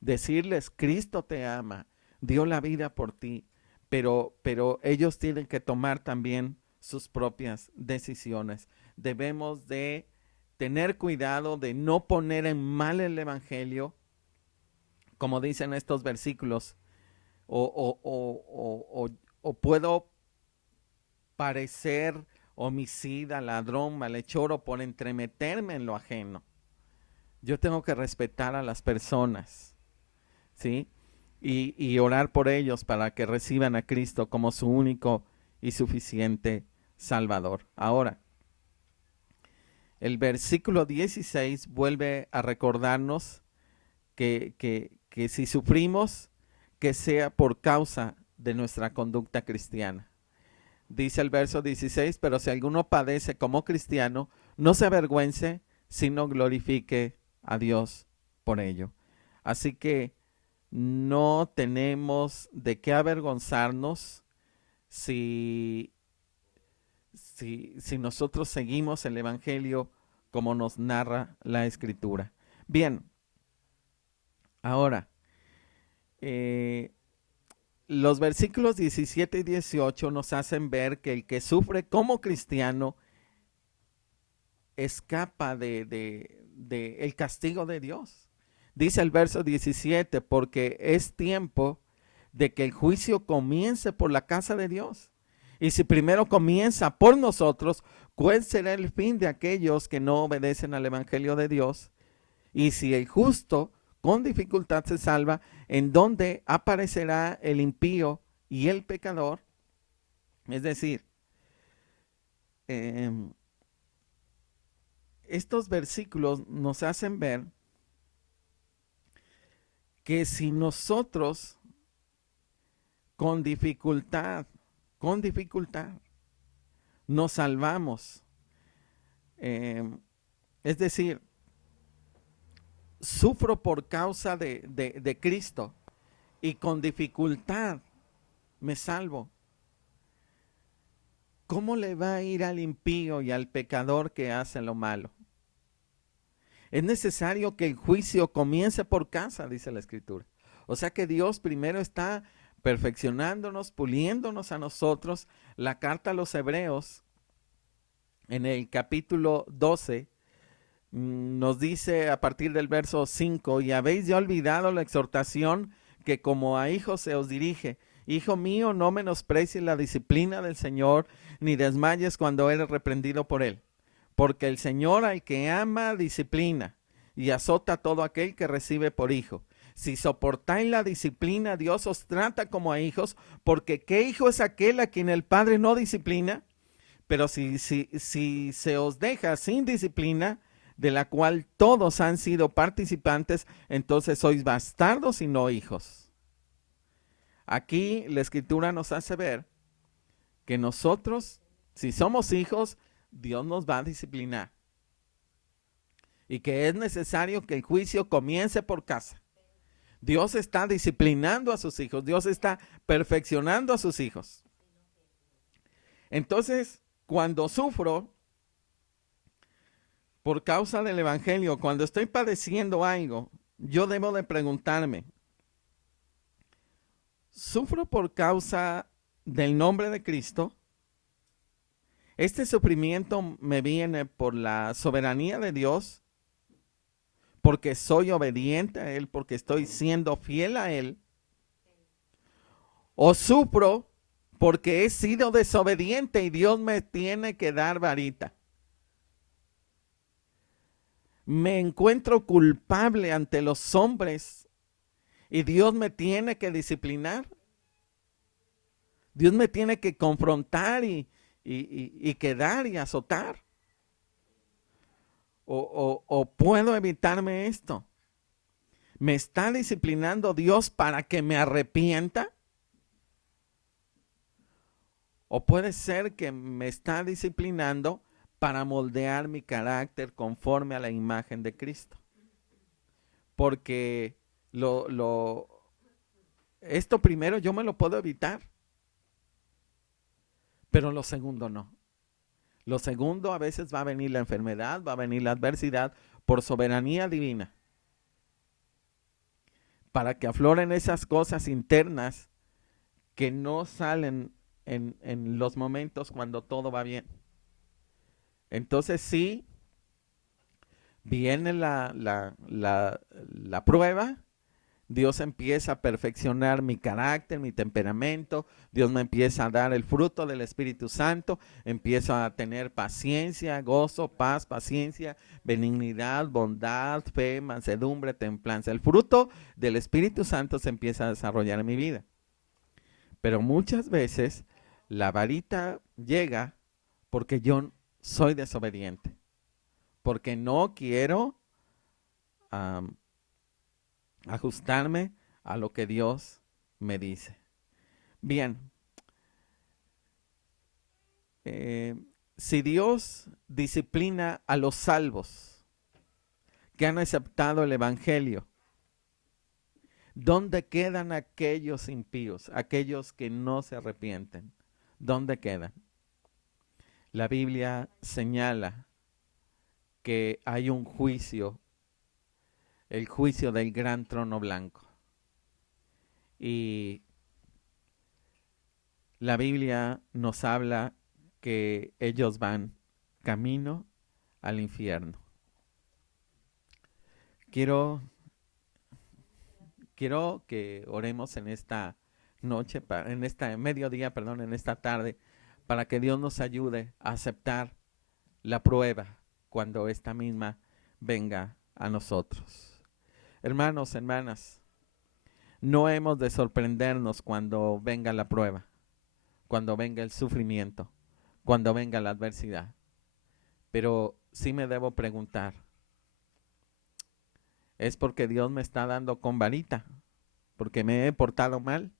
Decirles, Cristo te ama, dio la vida por ti, pero ellos tienen que tomar también sus propias decisiones. Debemos de tener cuidado de no poner en mal el evangelio, como dicen estos versículos, o puedo parecer homicida, ladrón, malhechor, por entremeterme en lo ajeno. Yo tengo que respetar a las personas, ¿sí? Y orar por ellos para que reciban a Cristo como su único y suficiente Salvador. Ahora, el versículo 16 vuelve a recordarnos que si sufrimos, que sea por causa de nuestra conducta cristiana. Dice el verso 16, pero si alguno padece como cristiano, no se avergüence, sino glorifique a Dios por ello. Así que no tenemos de qué avergonzarnos si nosotros seguimos el Evangelio como nos narra la Escritura. Bien, ahora, los versículos 17 y 18 nos hacen ver que el que sufre como cristiano escapa de el castigo de Dios. Dice el verso 17, porque es tiempo de que el juicio comience por la casa de Dios. Y si primero comienza por nosotros, ¿cuál será el fin de aquellos que no obedecen al Evangelio de Dios? Y si el justo con dificultad se salva, ¿en dónde aparecerá el impío y el pecador? Es decir, estos versículos nos hacen ver que si nosotros con dificultad nos salvamos, es decir, sufro por causa de Cristo y con dificultad me salvo, ¿cómo le va a ir al impío y al pecador que hace lo malo? Es necesario que el juicio comience por casa, dice la Escritura. O sea que Dios primero está perfeccionándonos, puliéndonos a nosotros. La carta a los Hebreos, en el capítulo 12, nos dice a partir del verso 5, y habéis ya olvidado la exhortación que como a hijos se os dirige. Hijo mío, no menosprecies la disciplina del Señor, ni desmayes cuando eres reprendido por él. Porque el Señor al que ama disciplina y azota a todo aquel que recibe por hijo. Si soportáis la disciplina, Dios os trata como a hijos, porque ¿qué hijo es aquel a quien el Padre no disciplina? Pero si se os deja sin disciplina, de la cual todos han sido participantes, entonces sois bastardos y no hijos. Aquí la Escritura nos hace ver que nosotros, si somos hijos, Dios nos va a disciplinar. Y que es necesario que el juicio comience por casa. Dios está disciplinando a sus hijos. Dios está perfeccionando a sus hijos. Entonces, cuando sufro por causa del evangelio, cuando estoy padeciendo algo, yo debo de preguntarme, ¿sufro por causa del nombre de Cristo? ¿Este sufrimiento me viene por la soberanía de Dios? ¿Porque soy obediente a Él? ¿Porque estoy siendo fiel a Él? ¿O sufro porque he sido desobediente y Dios me tiene que dar varita? ¿Me encuentro culpable ante los hombres y Dios me tiene que disciplinar? Dios me tiene que confrontar y quedar y azotar. O puedo evitarme esto. ¿Me está disciplinando Dios para que me arrepienta? O puede ser que me está disciplinando para moldear mi carácter conforme a la imagen de Cristo. Porque esto primero yo me lo puedo evitar, pero lo segundo no. Lo segundo, a veces va a venir la enfermedad, va a venir la adversidad por soberanía divina, para que afloren esas cosas internas que no salen en los momentos cuando todo va bien. Entonces sí, viene la prueba. Dios empieza a perfeccionar mi carácter, mi temperamento. Dios me empieza a dar el fruto del Espíritu Santo. Empiezo a tener paciencia, gozo, paz, paciencia, benignidad, bondad, fe, mansedumbre, templanza. El fruto del Espíritu Santo se empieza a desarrollar en mi vida. Pero muchas veces la varita llega porque yo soy desobediente. Porque no quiero ajustarme a lo que Dios me dice. Bien, si Dios disciplina a los salvos que han aceptado el evangelio, ¿dónde quedan aquellos impíos, aquellos que no se arrepienten? ¿Dónde quedan? La Biblia señala que hay un juicio, el juicio del gran trono blanco. Y la Biblia nos habla que ellos van camino al infierno. Quiero que oremos en esta noche, en esta mediodía, en esta tarde, para que Dios nos ayude a aceptar la prueba cuando esta misma venga a nosotros. Hermanos, hermanas, no hemos de sorprendernos cuando venga la prueba, cuando venga el sufrimiento, cuando venga la adversidad. Pero sí me debo preguntar, ¿es porque Dios me está dando con varita? ¿Porque me he portado mal?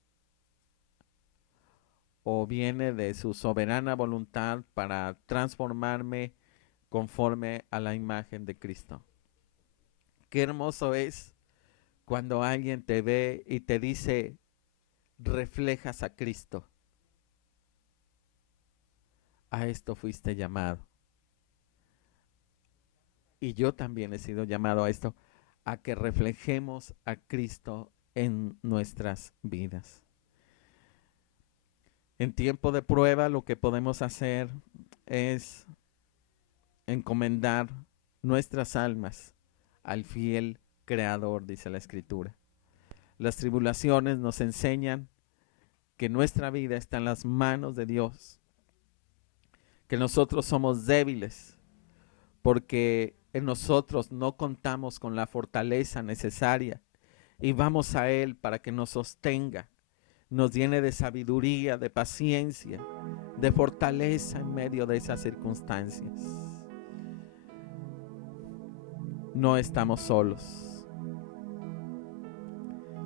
¿O viene de su soberana voluntad para transformarme conforme a la imagen de Cristo? Qué hermoso es cuando alguien te ve y te dice, reflejas a Cristo. A esto fuiste llamado. Y yo también he sido llamado a esto, a que reflejemos a Cristo en nuestras vidas. En tiempo de prueba lo que podemos hacer es encomendar nuestras almas al fiel Creador, dice la Escritura. Las tribulaciones nos enseñan que nuestra vida está en las manos de Dios, que nosotros somos débiles, porque en nosotros no contamos con la fortaleza necesaria y vamos a Él para que nos sostenga, nos llene de sabiduría, de paciencia, de fortaleza en medio de esas circunstancias. No estamos solos.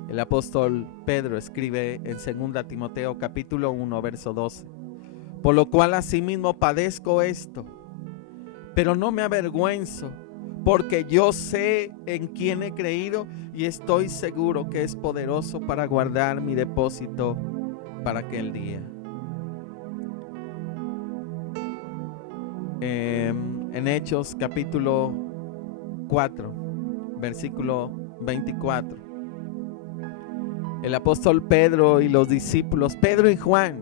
El apóstol Pedro escribe en 2 Timoteo capítulo 1, verso 12. Por lo cual asimismo padezco esto, pero no me avergüenzo, porque yo sé en quién he creído y estoy seguro que es poderoso para guardar mi depósito para aquel día. En Hechos capítulo 4, versículo 24, el apóstol Pedro y los discípulos, Pedro y Juan,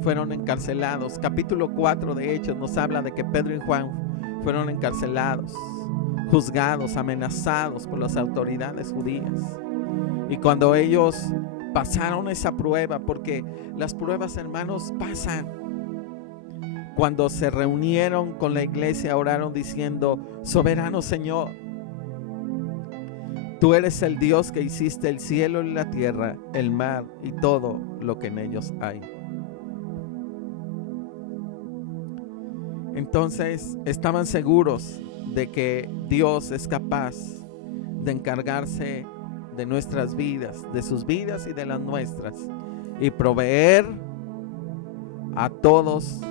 fueron encarcelados. Capítulo 4 de Hechos nos habla de que Pedro y Juan fueron encarcelados, juzgados, amenazados por las autoridades judías. Y cuando ellos pasaron esa prueba, porque las pruebas, hermanos, pasan. Cuando se reunieron con la iglesia, oraron diciendo: soberano Señor, tú eres el Dios que hiciste el cielo y la tierra, el mar y todo lo que en ellos hay. Entonces estaban seguros de que Dios es capaz de encargarse de nuestras vidas, de sus vidas y de las nuestras, y proveer a todos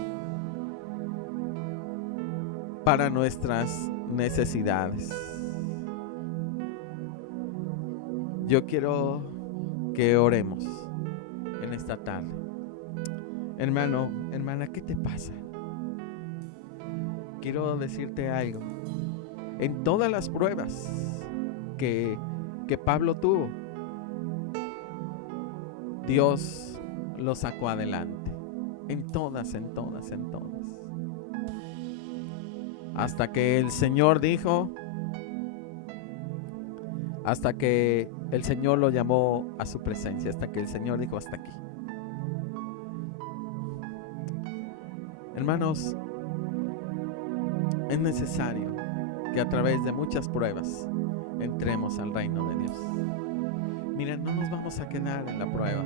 para nuestras necesidades. Yo quiero que oremos en esta tarde. Hermano, hermana, ¿qué te pasa? Quiero decirte algo. En todas las pruebas que Pablo tuvo, Dios lo sacó adelante. En todas. Hasta que el Señor dijo, hasta que el Señor lo llamó a su presencia, hasta que el Señor dijo: hasta aquí. Hermanos, es necesario que a través de muchas pruebas entremos al reino de Dios. Miren, no nos vamos a quedar en la prueba.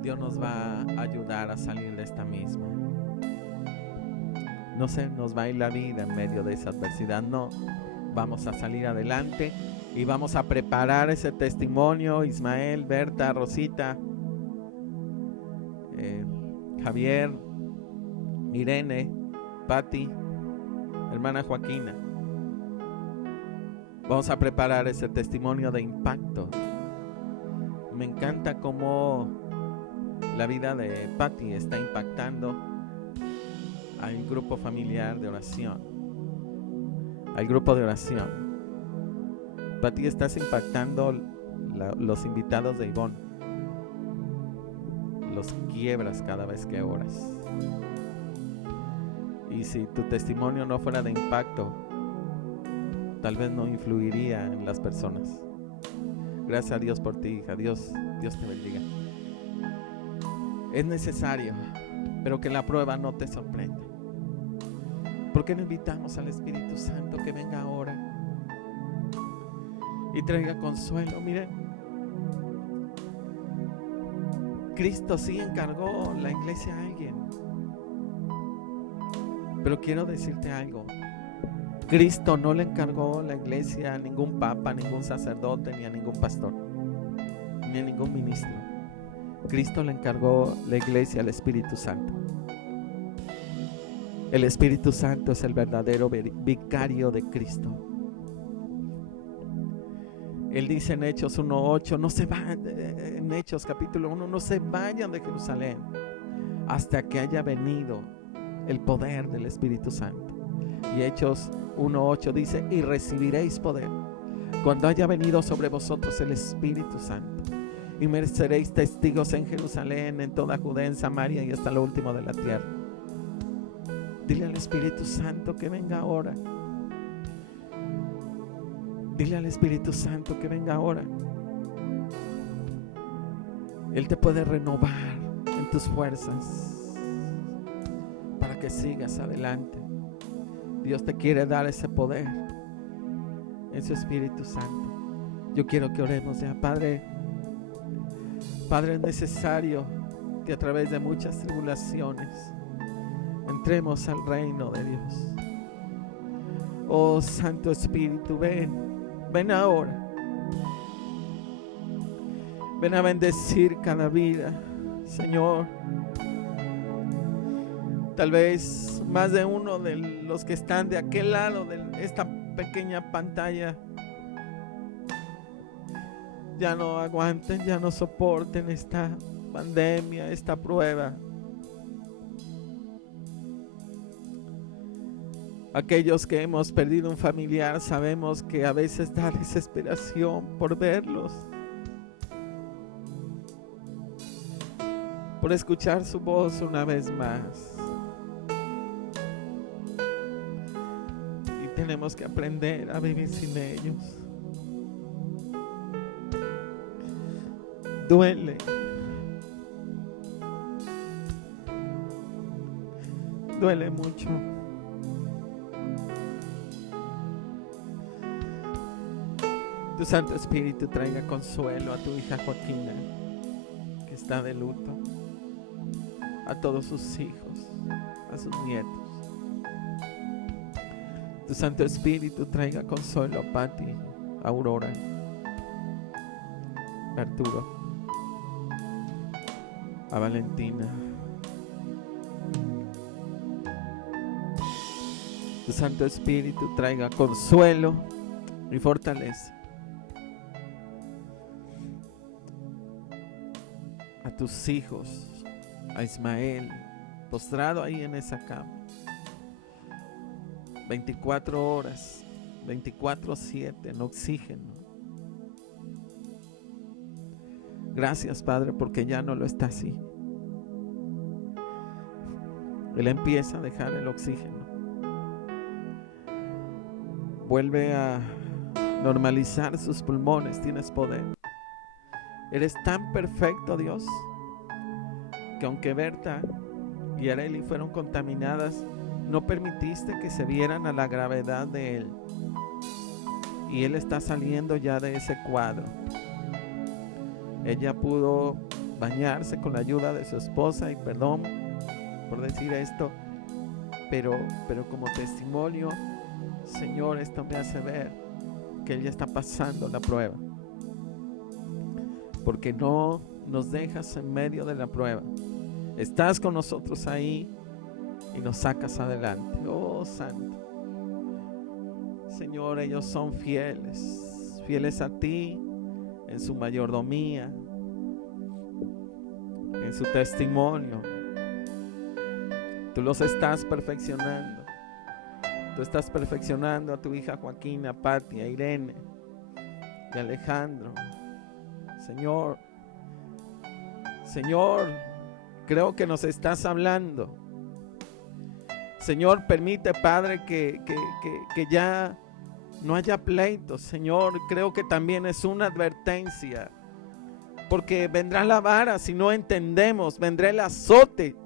Dios nos va a ayudar a salir de esta misma. No se nos va a ir la vida en medio de esa adversidad. No, vamos a salir adelante y vamos a preparar ese testimonio. Ismael, Berta, Rosita, Javier, Irene, Patti, hermana Joaquina. Vamos a preparar ese testimonio de impacto. Me encanta cómo la vida de Patti está impactando al grupo familiar de oración, al grupo de oración. Patti, estás impactando los invitados de Ivonne. Los quiebras cada vez que oras. Y si tu testimonio no fuera de impacto, tal vez no influiría en las personas. Gracias a Dios por ti, hija. Dios te bendiga. Es necesario, pero que la prueba no te sorprenda. ¿Por qué no invitamos al Espíritu Santo que venga ahora y traiga consuelo? Miren, Cristo sí encargó la iglesia a alguien, pero quiero decirte algo. Cristo no le encargó la iglesia a ningún papa, a ningún sacerdote, ni a ningún pastor, ni a ningún ministro. Cristo le encargó la iglesia al Espíritu Santo. El Espíritu Santo es el verdadero vicario de Cristo. Él dice en Hechos 1:8, no se vayan, en Hechos capítulo 1, no se vayan de Jerusalén hasta que haya venido el poder del Espíritu Santo. Y Hechos 1:8 dice: y recibiréis poder cuando haya venido sobre vosotros el Espíritu Santo, y me seréis testigos en Jerusalén, en toda Judea, en Samaria y hasta lo último de la tierra. Dile al Espíritu Santo que venga ahora. Dile al Espíritu Santo que venga ahora. Él te puede renovar en tus fuerzas para que sigas adelante. Dios te quiere dar ese poder en su Espíritu Santo. Yo quiero que oremos ya. Padre, es necesario que a través de muchas tribulaciones entremos al reino de Dios. Oh Santo Espíritu, ven ahora. Ven a bendecir cada vida, Señor. Tal vez más de uno de los que están de aquel lado de esta pequeña pantalla ya no aguanten, ya no soporten esta pandemia, esta prueba. Aquellos que hemos perdido un familiar sabemos que a veces da desesperación por verlos, por escuchar su voz una vez más. Y tenemos que aprender a vivir sin ellos. Duele. Duele mucho. Tu Santo Espíritu traiga consuelo a tu hija Joaquina, que está de luto, a todos sus hijos, a sus nietos. Tu Santo Espíritu traiga consuelo a Patti, a Aurora, a Arturo, a Valentina. Tu Santo Espíritu traiga consuelo y fortaleza a tus hijos, a Ismael, postrado ahí en esa cama, 24 horas, 24/7 en oxígeno. Gracias, Padre, porque ya no lo está así. Él empieza a dejar el oxígeno. Vuelve a normalizar sus pulmones. Tienes poder. Eres tan perfecto, Dios, que aunque Berta y Arely fueron contaminadas, no permitiste que se vieran a la gravedad de él. Y él está saliendo ya de ese cuadro. Ella pudo bañarse con la ayuda de su esposa, y perdón por decir esto, pero como testimonio, Señor, esto me hace ver que Él ya está pasando la prueba, porque no nos dejas en medio de la prueba. Estás con nosotros ahí y nos sacas adelante. Oh, Santo Señor, ellos son fieles a ti en su mayordomía, en su testimonio. Tú los estás perfeccionando. Tú estás perfeccionando a tu hija Joaquina, a Patti, a Irene y a Alejandro. Señor, creo que nos estás hablando. Señor, permite, Padre, que ya no haya pleitos. Señor, creo que también es una advertencia, porque vendrá la vara si no entendemos, vendrá el azote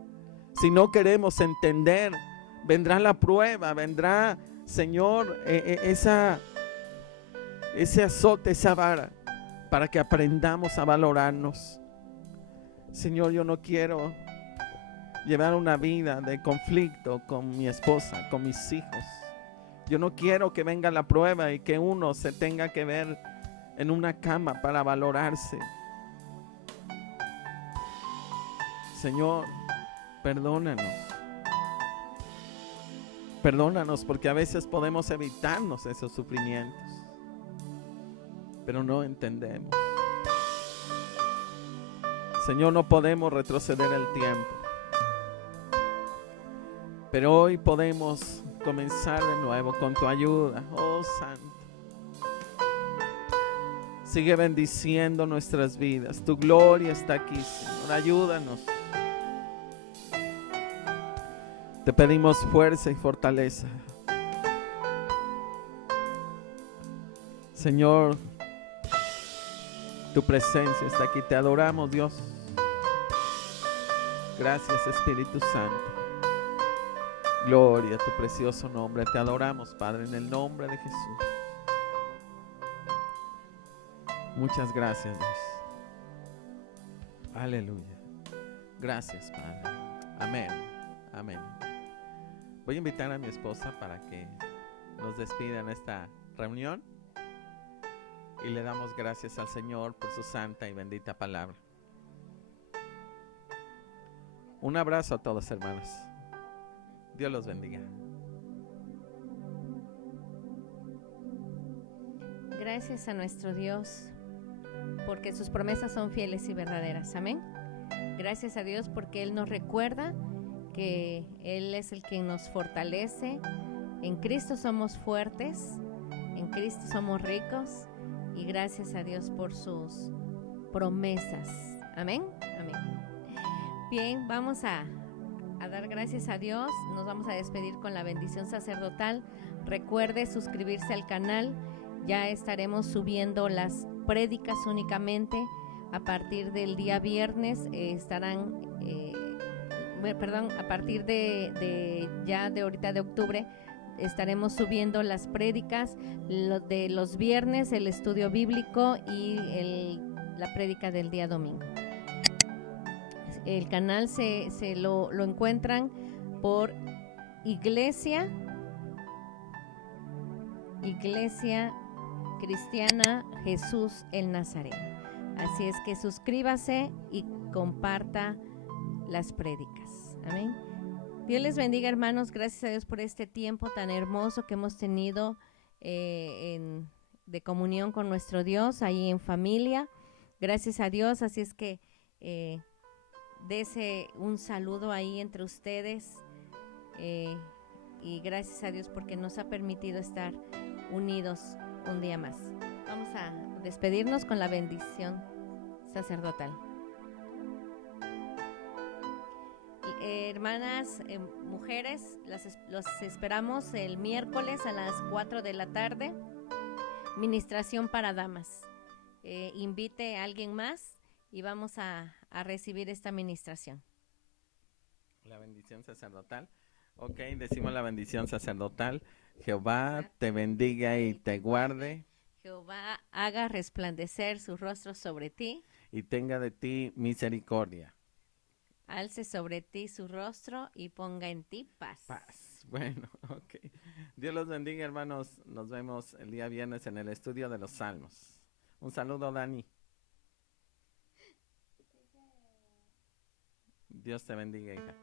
si no queremos entender, vendrá la prueba, vendrá, Señor, ese azote, esa vara, para que aprendamos a valorarnos. Señor, yo no quiero llevar una vida de conflicto con mi esposa, con mis hijos. Yo no quiero que venga la prueba y que uno se tenga que ver en una cama para valorarse. Señor, perdónanos. Perdónanos, porque a veces podemos evitarnos esos sufrimientos, pero no entendemos. Señor, no podemos retroceder el tiempo, pero hoy podemos comenzar de nuevo con tu ayuda. Oh, Santo, sigue bendiciendo nuestras vidas. Tu gloria está aquí, Señor. Ayúdanos. Te pedimos fuerza y fortaleza. Señor, tu presencia está aquí. Te adoramos, Dios. Gracias, Espíritu Santo. Gloria a tu precioso nombre. Te adoramos, Padre, en el nombre de Jesús. Muchas gracias, Dios. Aleluya. Gracias, Padre. Amén. Amén. Voy a invitar a mi esposa para que nos despida en esta reunión y le damos gracias al Señor por su santa y bendita palabra. Un abrazo a todos, hermanos. Dios los bendiga. Gracias a nuestro Dios, porque sus promesas son fieles y verdaderas. Amén. Gracias a Dios porque Él nos recuerda que Él es el que nos fortalece. En Cristo somos fuertes, en Cristo somos ricos, y gracias a Dios por sus promesas. Amén. Amén. Bien, vamos a dar gracias a Dios. Nos vamos a despedir con la bendición sacerdotal. Recuerde suscribirse al canal. Ya estaremos subiendo las prédicas únicamente. A partir del día viernes a partir de ahorita de octubre, estaremos subiendo las prédicas de los viernes, el estudio bíblico y la prédica del día domingo. El canal se lo encuentran por Iglesia Cristiana Jesús el Nazareno. Así es que suscríbase y comparta las prédicas. Amén. Dios les bendiga, hermanos. Gracias a Dios por este tiempo tan hermoso que hemos tenido de comunión con nuestro Dios, ahí en familia. Gracias a Dios. Así es que dese un saludo ahí entre ustedes. Y gracias a Dios porque nos ha permitido estar unidos un día más. Vamos a despedirnos con la bendición sacerdotal. Hermanas, mujeres, los esperamos el miércoles a las 4 de la tarde. Ministración para damas. Invite a alguien más y vamos a recibir esta ministración. La bendición sacerdotal. Ok, decimos la bendición sacerdotal. Jehová te bendiga y te guarde. Jehová haga resplandecer su rostro sobre ti. Y tenga de ti misericordia. Alce sobre ti su rostro y ponga en ti paz. Paz. Bueno, ok. Dios los bendiga, hermanos. Nos vemos el día viernes en el estudio de los Salmos. Un saludo, Dani. Dios te bendiga, hija.